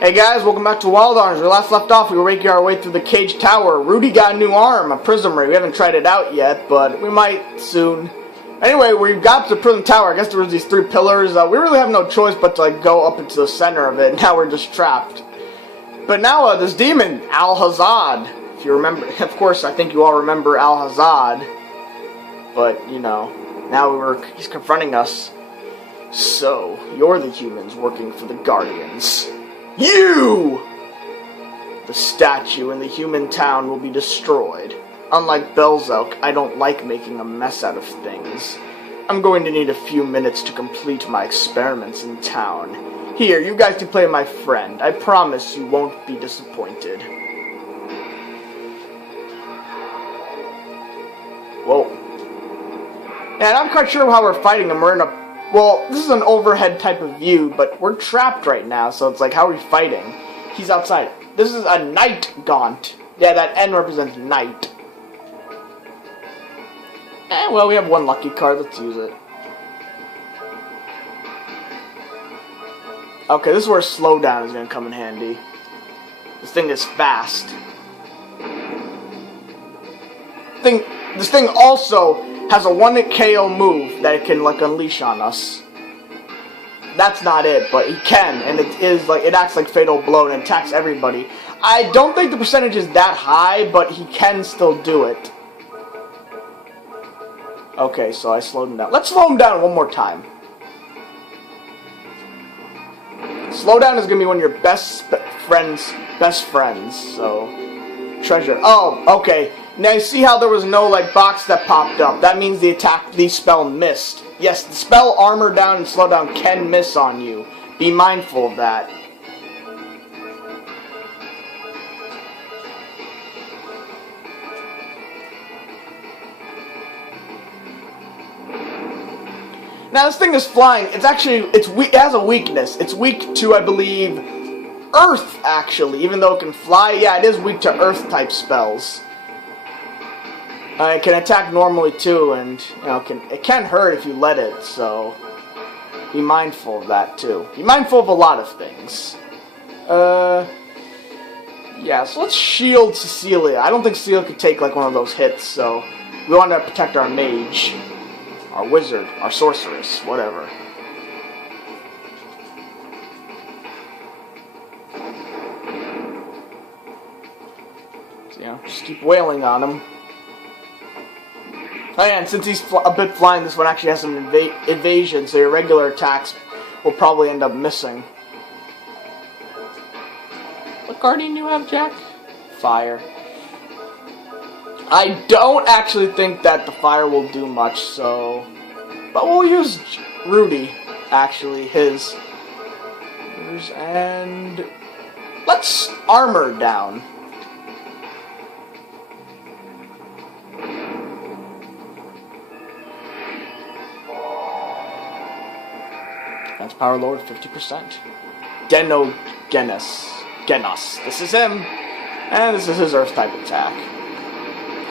Hey guys, welcome back to Wild Arms. We last left off, we were making our way through the cage tower. Rudy got a new arm, a prism ray. We haven't tried it out yet, but we might soon. Anyway, we got to the prism tower. I guess there was these three pillars. We really have no choice but to go up into the center of it. Now we're just trapped. But now this demon, Alhazad, if you remember, of course I think you all remember Alhazad. But, you know, now he's confronting us. So, you're the humans working for the Guardians. You! The statue in the human town will be destroyed. Unlike Belzelk, I don't like making a mess out of things. I'm going to need a few minutes to complete my experiments in town. Here, you guys can play my friend. I promise you won't be disappointed. Whoa. And I'm quite sure how we're fighting him. We're in a... Well, this is an overhead type of view, but we're trapped right now, so it's like, how are we fighting? He's outside. This is a night Guant. Yeah, that N represents night. Well, we have one lucky card. Let's use it. Okay, this is where slowdown is going to come in handy. This thing is fast. This thing also has a 1-hit KO move that it can, like, unleash on us. That's not it, but he can, and it acts like Fatal Blow and attacks everybody. I don't think the percentage is that high, but he can still do it. Okay, so I slowed him down. Let's slow him down one more time. Slowdown is going to be one of your best friends, so... Treasure. Oh, okay. Now you see how there was no, like, box that popped up. That means the spell missed. Yes, the spell armor down and slow down can miss on you. Be mindful of that. Now this thing is flying. It has a weakness. It's weak to, I believe, Earth, actually. Even though it can fly, yeah, it is weak to Earth-type spells. It can attack normally too, and you know, it can hurt if you let it. So be mindful of that too. Be mindful of a lot of things. Yeah. So let's shield Cecilia. I don't think Cecilia could take like one of those hits. So we want to protect our mage, our wizard, our sorceress, whatever. So, you know, just keep wailing on him. Oh yeah, and since he's a bit flying, this one actually has some evasion, so your regular attacks will probably end up missing. What guardian do you have, Jack? Fire. I don't actually think that the fire will do much, so... But we'll use Rudy, actually, his. And... Let's armor down. That's power lowered 50%. Genos. This is him. And this is his Earth type attack.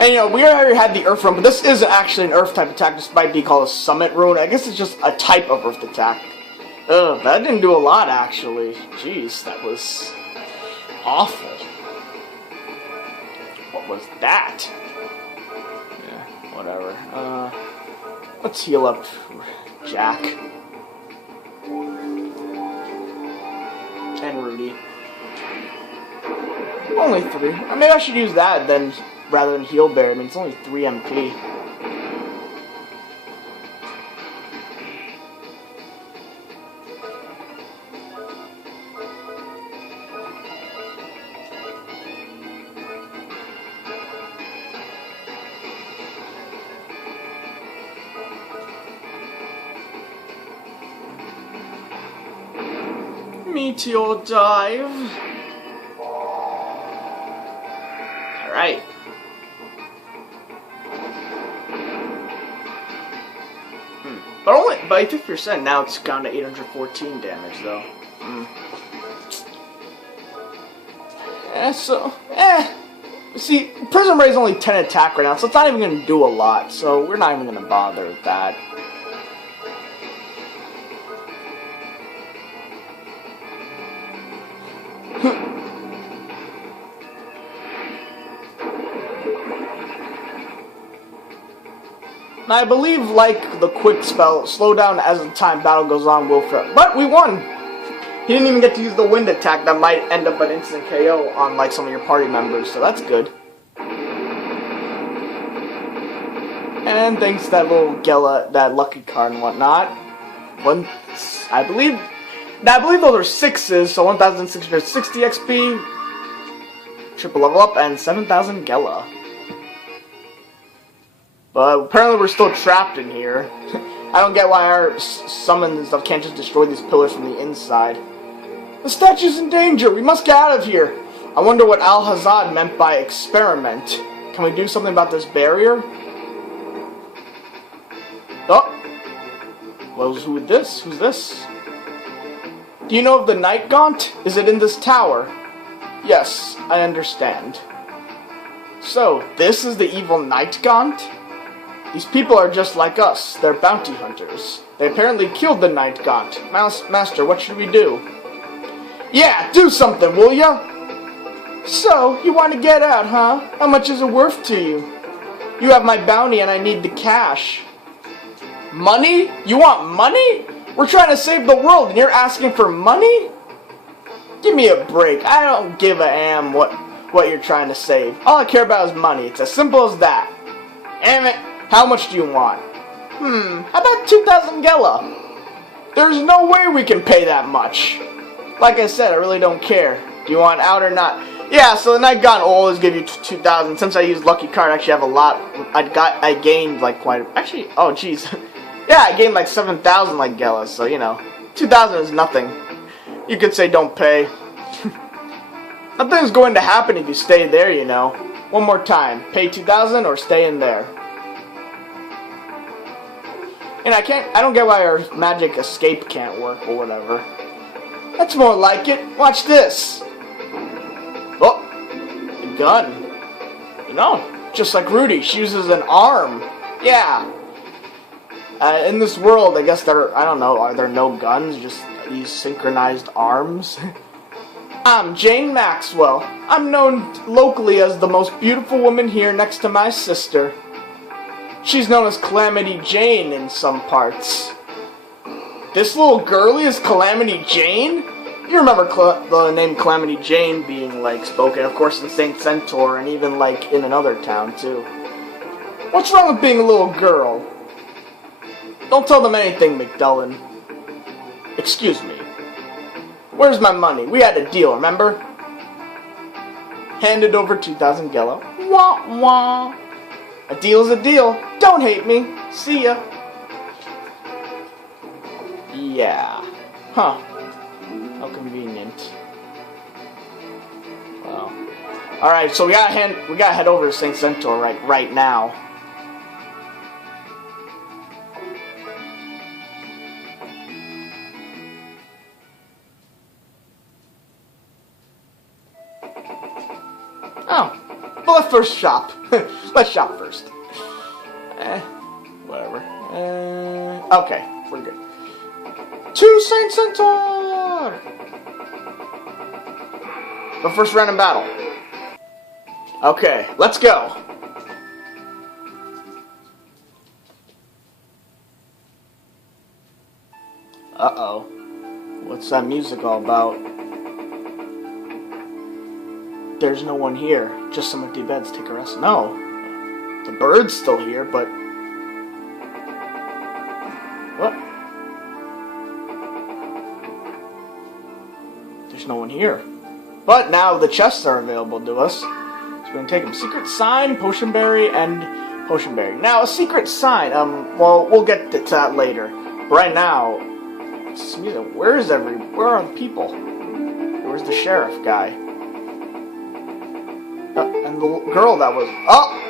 And you know, we already had the Earth rune, but this isn't actually an Earth type attack. This might be called a Summit rune. I guess it's just a type of Earth attack. Ugh, that didn't do a lot actually. Jeez, that was awful. What was that? Yeah, whatever. Let's heal up Jack. And Rudy. Only 3. Maybe I should use that then, rather than heal bear. I mean, it's only 3 MP. Meteor dive. Alright. But only by 50%. Now it's gone to 814 damage though. See, Prism Ray is only 10 attack right now, so it's not even going to do a lot. So we're not even going to bother with that. And I believe, like the quick spell, slow down as the time battle goes on will fail. But we won! He didn't even get to use the wind attack that might end up an instant KO on like some of your party members, so that's good. And thanks to that little Gela, that lucky card and whatnot. I believe those are 6s, so 1,660 XP, triple level up, and 7,000 Gela. But apparently we're still trapped in here. I don't get why our summons and stuff can't just destroy these pillars from the inside. The statue's in danger! We must get out of here! I wonder what Alhazad meant by experiment. Can we do something about this barrier? Oh! Well, who's this? Who's this? Do you know of the Night Gaunt? Is it in this tower? Yes, I understand. So, this is the evil Night Gaunt? These people are just like us. They're bounty hunters. They apparently killed the Night Gaunt. Master, what should we do? Yeah, do something, will ya? So, you want to get out, huh? How much is it worth to you? You have my bounty and I need the cash. Money? You want money? We're trying to save the world and you're asking for money? Give me a break. I don't give a damn what you're trying to save. All I care about is money. It's as simple as that. Damn it. How much do you want? How about 2,000 Gela? There's no way we can pay that much. Like I said, I really don't care. Do you want out or not? Yeah, so the Night Gaunt will always give you 2,000. Since I used Lucky Card, I actually have a lot. I gained like quite. Actually, oh jeez, yeah, I gained like 7,000 like Gela. So you know, 2,000 is nothing. You could say don't pay. Nothing's going to happen if you stay there. You know. One more time, pay 2,000 or stay in there. And I don't get why our magic escape can't work or whatever. That's more like it. Watch this. Oh, a gun. You know, just like Rudy, she uses an arm. Yeah. In this world, I guess I don't know, are there no guns? Just these synchronized arms? I'm Jane Maxwell. I'm known locally as the most beautiful woman here next to my sister. She's known as Calamity Jane in some parts. This little girlie is Calamity Jane? You remember the name Calamity Jane being, like, spoken, of course, in Saint Centour, and even, like, in another town, too. What's wrong with being a little girl? Don't tell them anything, Mcdullen. Excuse me. Where's my money? We had a deal, remember? Handed over 2,000 Gela. Wah, wah. A deal's a deal. Don't hate me. See ya. Yeah. Huh. How convenient. Well. Alright, so we gotta head over to Saint Centour right now. Oh. Well, let's first shop. Let's shop first. Whatever. Okay, we're good. To Saint Centour! The first random battle. Okay, let's go. Uh-oh. What's that music all about? There's no one here. Just some empty beds. Take a rest. No. The bird's still here, but... What? There's no one here. But now the chests are available to us. So we're going to take them. Secret sign, potion berry, and potion berry. Now, a secret sign. Well, we'll get to that later. But right now, where are the people? Where's the sheriff guy? And the girl that was... Oh!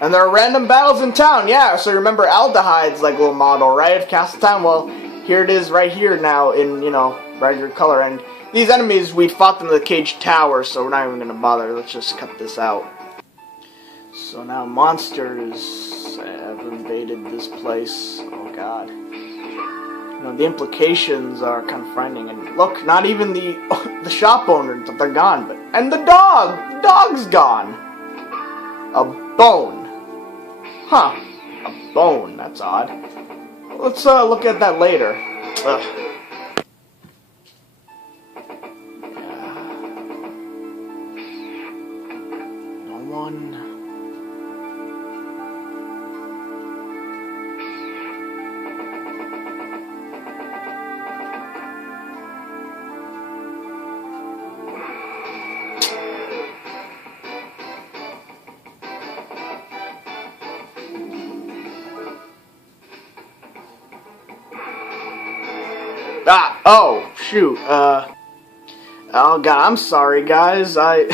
And there are random battles in town, yeah. So remember Aldehyde's like little model, right? Of Castletown? Well, here it is right here now in, you know, brighter color. And these enemies, we fought them in the cage tower, so we're not even going to bother. Let's just cut this out. So now monsters have invaded this place. Oh, God. You know, the implications are kind of frightening. And look, not even the the shop owner that they're gone, and the dog's gone. A bone. Huh. A bone. That's odd. Let's look at that later. Ugh. No one. Oh, shoot, oh god, I'm sorry, guys, I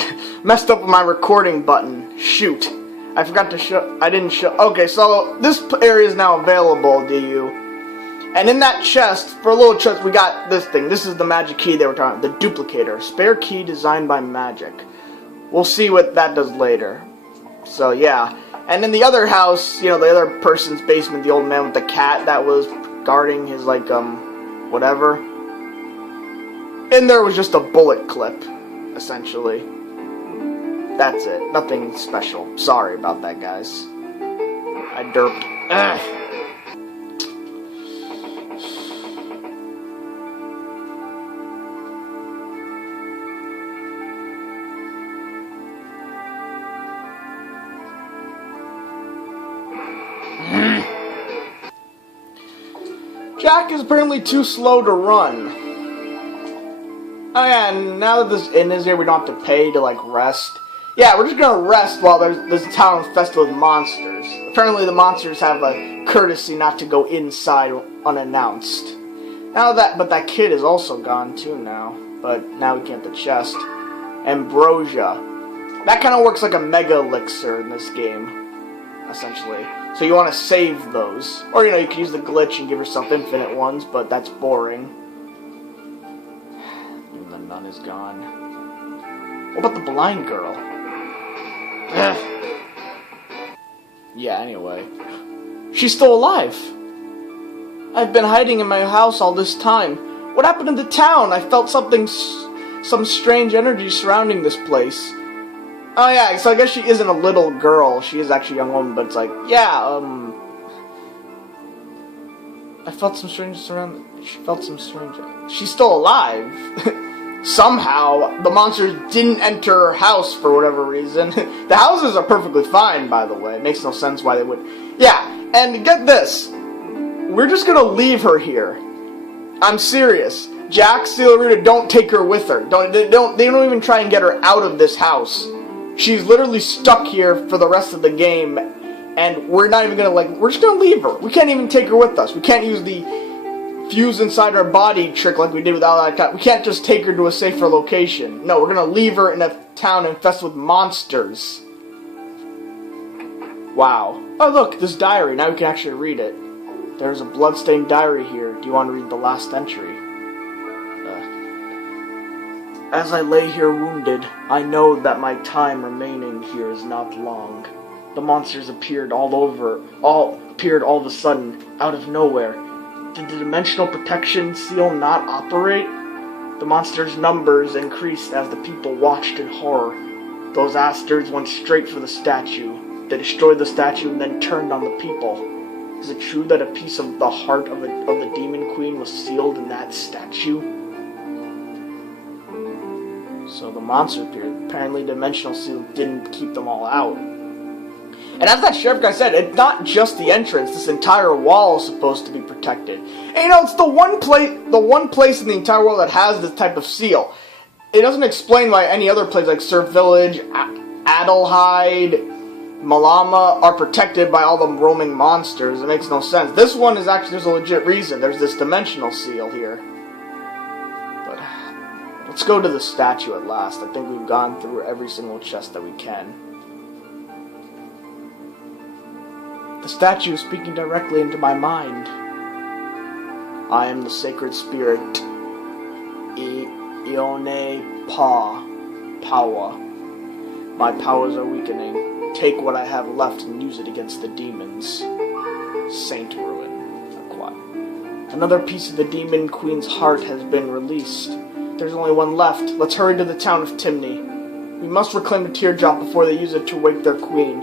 messed up with my recording button, shoot, I forgot to okay, so this area is now available to you, and in that chest, for a little chest, we got this thing. This is the magic key they were talking about, the duplicator, spare key designed by magic. We'll see what that does later, so yeah, and in the other house, you know, the other person's basement, the old man with the cat that was guarding his, like, whatever. And there was just a bullet clip, essentially. That's it. Nothing special. Sorry about that, guys. I derped. Ugh. Jack is apparently too slow to run. Oh yeah, and now that this inn is here, we don't have to pay to, like, rest. Yeah, we're just gonna rest while there's this town infested with monsters. Apparently the monsters have a courtesy not to go inside unannounced. But that kid is also gone too now. But now we can't get the chest. Ambrosia. That kind of works like a mega elixir in this game, essentially. So you want to save those. Or, you know, you can use the glitch and give yourself infinite ones, but that's boring. And the nun is gone. What about the blind girl? Ugh. Yeah, anyway. She's still alive. I've been hiding in my house all this time. What happened in the town? I felt some strange energy surrounding this place. Oh yeah, so I guess she isn't a little girl. She is actually a young woman, but it's like, yeah, I felt some strange She's still alive. Somehow, the monsters didn't enter her house for whatever reason. The houses are perfectly fine, by the way. It makes no sense why they would. Yeah, and get this. We're just gonna leave her here. I'm serious. Jack, Celia, don't take her with her. They don't even try and get her out of this house. She's literally stuck here for the rest of the game, and we're not even gonna, we're just gonna leave her. We can't even take her with us. We can't use the fuse inside our body trick like we did with Alhazad. We can't just take her to a safer location. No, we're gonna leave her in a town infested with monsters. Wow. Oh look, this diary. Now we can actually read it. There's a bloodstained diary here. Do you want to read the last entry? As I lay here wounded, I know that my time remaining here is not long. The monsters appeared all of a sudden, out of nowhere. Did the dimensional protection seal not operate? The monsters' numbers increased as the people watched in horror. Those bastards went straight for the statue. They destroyed the statue and then turned on the people. Is it true that a piece of the heart of the Demon Queen was sealed in that statue? So the monster appeared. Apparently Dimensional Seal didn't keep them all out. And as that sheriff guy said, it's not just the entrance. This entire wall is supposed to be protected. And you know, it's the one place in the entire world that has this type of seal. It doesn't explain why any other place like Surf Village, Adelheid, Malama are protected by all the roaming monsters. It makes no sense. This one is actually, there's a legit reason. There's this dimensional seal here. But let's go to the statue at last. I think we've gone through every single chest that we can. The statue is speaking directly into my mind. I am the sacred spirit, Ione Pawa. My powers are weakening. Take what I have left and use it against the demons. Saint Ruin. Another piece of the Demon Queen's heart has been released. There's only one left. Let's hurry to the town of Timney. We must reclaim the teardrop before they use it to wake their queen.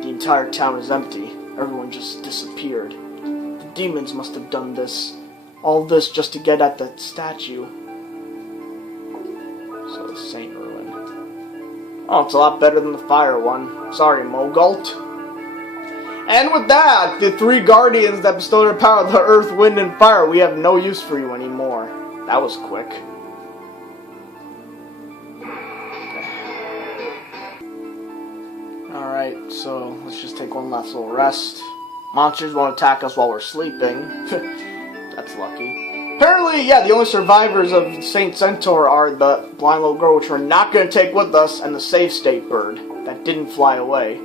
The entire town is empty. Everyone just disappeared. The demons must have done this. All this just to get at that statue. So the Saint Ruin. Oh, it's a lot better than the fire one. Sorry, Mogult. And with that, the 3 guardians that bestowed their power of the earth, wind, and fire, we have no use for you anymore. That was quick. Alright, so let's just take one last little rest. Monsters won't attack us while we're sleeping. That's lucky. Apparently, yeah, the only survivors of Saint Centour are the blind little girl, which we're not going to take with us, and the save state bird that didn't fly away.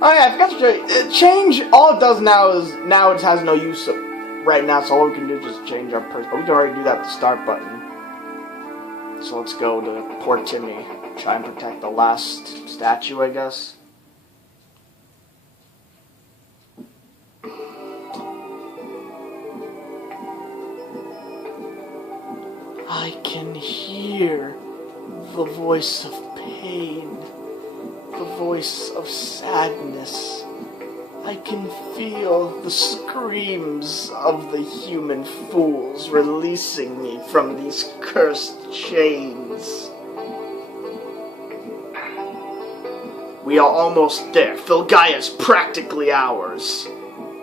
Oh yeah, I forgot to change. All it does now is, now it has no use right now, so all we can do is just change our person. But we can already do that with the start button. So let's go to Port Timmy. Try and protect the last statue, I guess. I can hear the voice of pain, the voice of sadness. I can feel the screams of the human fools releasing me from these cursed chains. We are almost there. Filgaia is practically ours.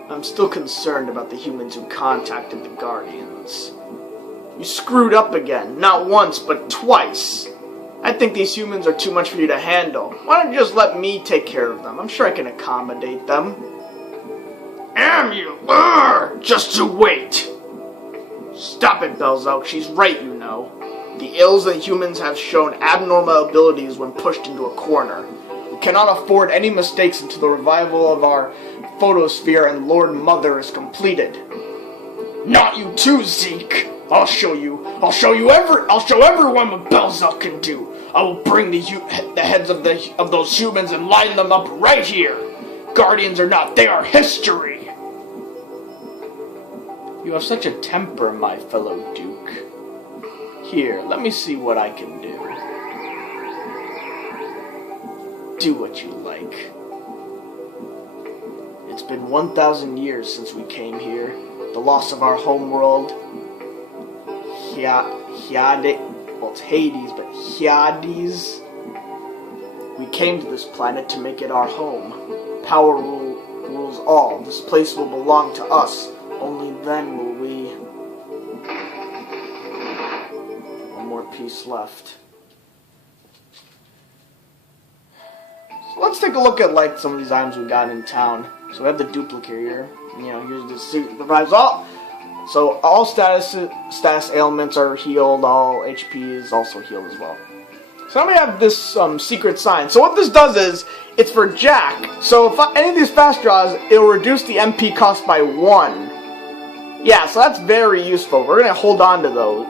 I'm still concerned about the humans who contacted the Guardians. You screwed up again, not once, but twice. I think these humans are too much for you to handle. Why don't you just let me take care of them? I'm sure I can accommodate them. Am you? Just you wait. Stop it, Belzoak. She's right, you know. The ills and humans have shown abnormal abilities when pushed into a corner. We cannot afford any mistakes until the revival of our photosphere and Lord Mother is completed. Not you too, Zeke. I'll show everyone what Belzoak can do. I will bring the heads of those humans and line them up right here. Guardians or not, they are history. You have such a temper, my fellow Duke. Here, let me see what I can do. Do what you like. It's been 1,000 years since we came here. The loss of our homeworld. Well, it's Hades, but Hyades. We came to this planet to make it our home. Power rules all. This place will belong to us. Only then will we... One more piece left. So let's take a look at like some of these items we got in town. So we have the duplicate here. You know, here's the suit that revives all. So all status ailments are healed, all HP is also healed as well. So now we have this secret sign. So what this does is, it's for Jack. So if any of these fast draws, it will reduce the MP cost by 1. Yeah, so that's very useful. We're going to hold on to those,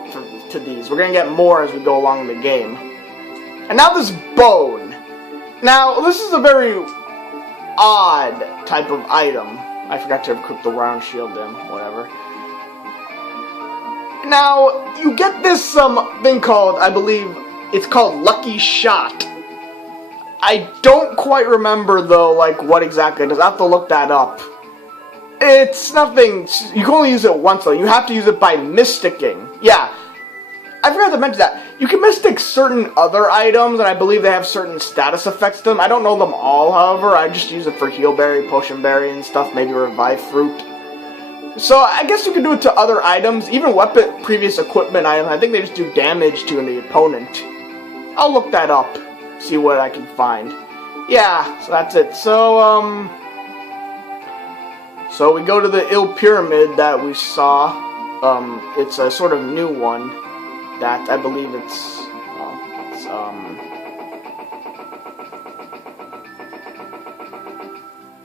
to these. We're going to get more as we go along the game. And now this bone. Now, this is a very odd type of item. I forgot to equip the round shield in, whatever. Now, you get this thing called, I believe, it's called Lucky Shot. I don't quite remember, though, like, what exactly it is. I have to look that up. It's nothing, you can only use it once, though. You have to use it by mysticking. Yeah, I forgot to mention that. You can mystic certain other items, and I believe they have certain status effects to them. I don't know them all, however. I just use it for Heal Berry, Potion Berry, and stuff, maybe Revive Fruit. So, I guess you can do it to other items, even previous equipment items. I think they just do damage to the opponent. I'll look that up, see what I can find. Yeah, so that's it. So, so we go to the Ill Pyramid that we saw. It's a sort of new one that I believe it's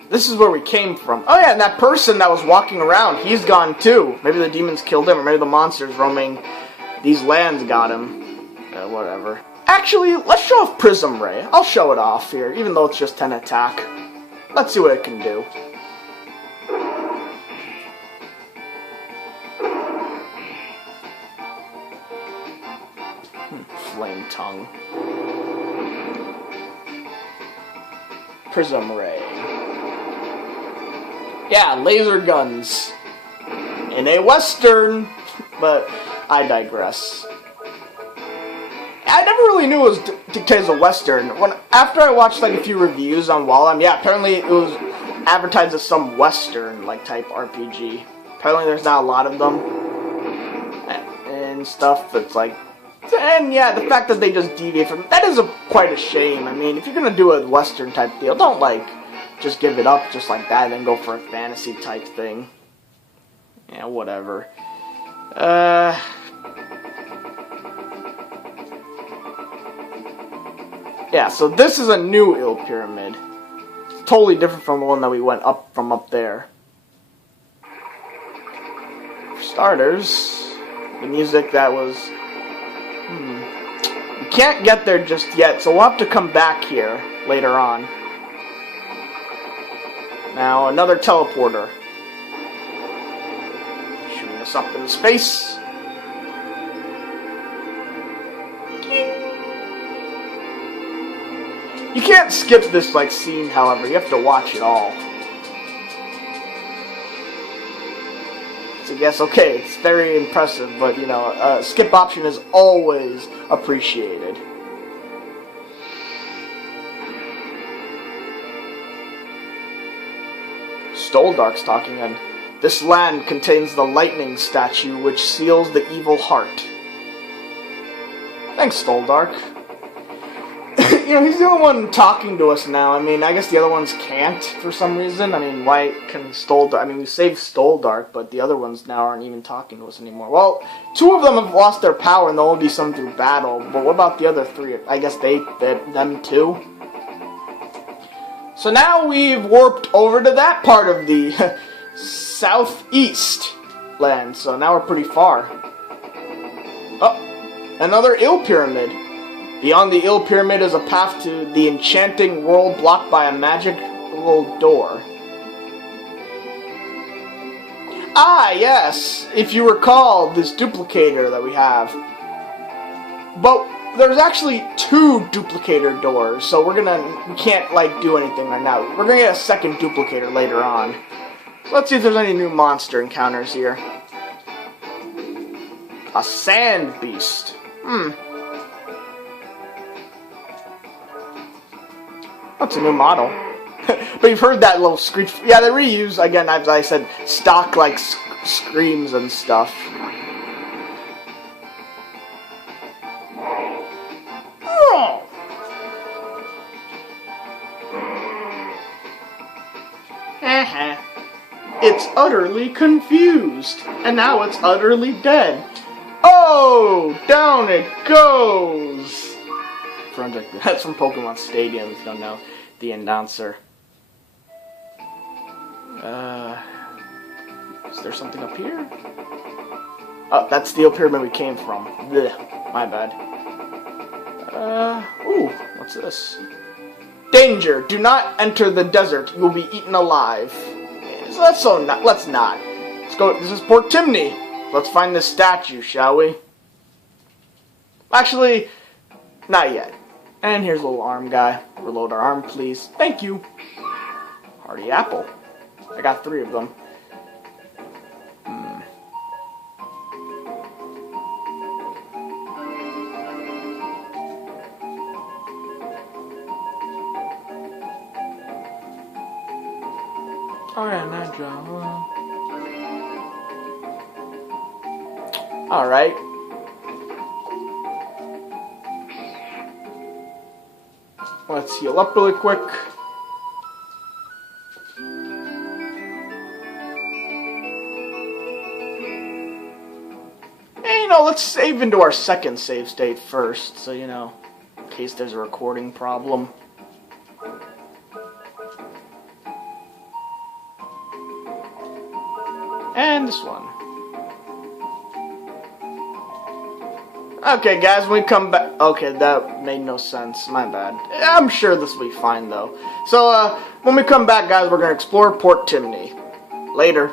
this is where we came from. Oh yeah, and that person that was walking around, he's gone too. Maybe the demons killed him, or maybe the monsters roaming these lands got him. Whatever. Actually, let's show off Prism Ray. I'll show it off here, even though it's just 10 attack. Let's see what it can do. Flame tongue. Prism ray. Yeah, laser guns. In a western, but I digress. I never really knew it was dictated as a western. After I watched like a few reviews on Wallem, yeah, apparently it was advertised as some western like type RPG. Apparently there's not a lot of them and stuff. But it's like, and yeah, the fact that they just deviate from that is quite a shame. I mean, if you're gonna do a western type deal, don't like just give it up just like that and then go for a fantasy type thing. Yeah, whatever. Yeah, so this is a new Ill Pyramid. It's totally different from the one that we went up from up there. For starters, the music that was... We can't get there just yet, so we'll have to come back here later on. Now, another teleporter. Shooting us up into space. You can't skip this, like, scene, however. You have to watch it all. So, yes, okay, it's very impressive, but, you know, a skip option is always appreciated. Stoldark's talking, and this land contains the lightning statue which seals the evil heart. Thanks, Stoldark. You know, he's the only one talking to us now. I mean, I guess the other ones can't for some reason. I mean, why can Stoldark... I mean, we saved Stoldark, but the other ones now aren't even talking to us anymore. Well, 2 of them have lost their power, and there'll only be some through battle. But what about the other 3? I guess them too? So now we've warped over to that part of the southeast land. So now we're pretty far. Oh, another Ill Pyramid. Beyond the Ill Pyramid is a path to the enchanting world blocked by a magical door. Ah, yes! If you recall, this duplicator that we have. But there's actually 2 duplicator doors, so we can't, like, do anything right now. We're gonna get a second duplicator later on. So let's see if there's any new monster encounters here. A sand beast. That's a new model. But you've heard that little screech. Yeah, they reuse, again, as I said, stock, like, screams and stuff. Oh. It's utterly confused. And now it's utterly dead. Oh! Down it goes! That's from Pokemon Stadium, if you don't know the announcer. Is there something up here? Oh, that's the pyramid we came from. Blech, my bad. Ooh, what's this? Danger! Do not enter the desert. You will be eaten alive. So let's not. Let's go. This is Port Timney. Let's find this statue, shall we? Actually, not yet. And here's a little arm guy. Reload our arm, please. Thank you. Hearty apple. I got 3 of them. Alright. Let's heal up really quick. And, you know, let's save into our second save state first, so, you know, in case there's a recording problem. And this one. Okay, guys, when we come back... Okay, that made no sense. My bad. I'm sure this will be fine, though. So, when we come back, guys, we're going to explore Port Timney. Later.